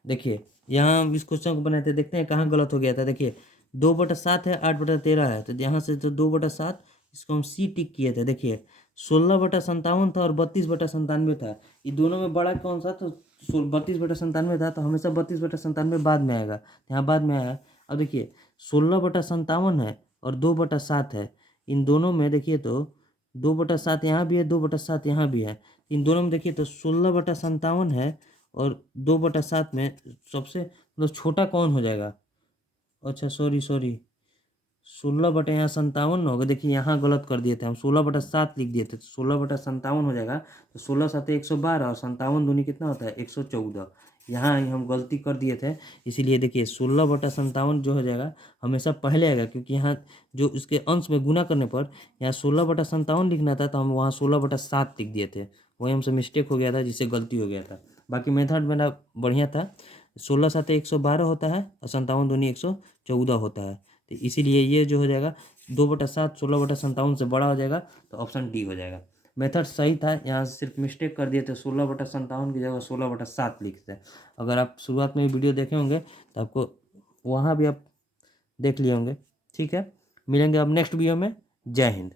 देखिए यहाँ हम इस क्वेश्चन को बनाए थे, देखते हैं कहाँ गलत हो गया था। देखिए 2/7 है, 8/13 है, तो यहाँ से तो 2/7 इसको हम सी टिक किए थे। देखिए 16/57 था और 32/97 था। ये दोनों में बड़ा कौन सा, तो 32/97 था, तो हमेशा 32/97 बाद में आएगा, यहाँ बाद में आया। अब देखिए 16/57 है और 2/7 है, इन दोनों में देखिए तो 2/7 यहाँ भी है, 2/7 यहाँ भी है। इन दोनों में देखिए तो 16/57 है और 2/7 में सबसे मतलब छोटा कौन हो जाएगा। अच्छा सॉरी 16 यहाँ 57 होगा। देखिए यहाँ गलत कर दिए थे हम, 16/7 लिख दिए थे, तो 16/57 हो जाएगा। तो 16 7 112 और 57 दूनी कितना होता है 114। यहाँ ही हम गलती कर दिए थे, इसीलिए देखिए 16/57 जो हो जाएगा हमेशा पहले आएगा, क्योंकि यहाँ जो इसके अंश में गुना करने पर यहाँ 16/57 लिखना था, तो हम वहाँ 16/7 लिख दिए थे। वही हमसे मिस्टेक हो गया था, जिससे गलती हो गया था। बाकी मेथड मेरा बढ़िया था। 16 7 112 होता है और 57 दूनी 114 होता है, तो इसीलिए ये जो हो जाएगा 2/7 16/57 से बड़ा हो जाएगा, तो ऑप्शन डी हो जाएगा। मेथड सही था, यहाँ सिर्फ मिस्टेक कर दिए थे, 16/57 की जगह 16/7 लिखते। अगर आप शुरुआत में वीडियो देखे होंगे तो आपको वहाँ भी आप देख लिए होंगे। ठीक है, मिलेंगे अब नेक्स्ट वीडियो में। जय हिंद।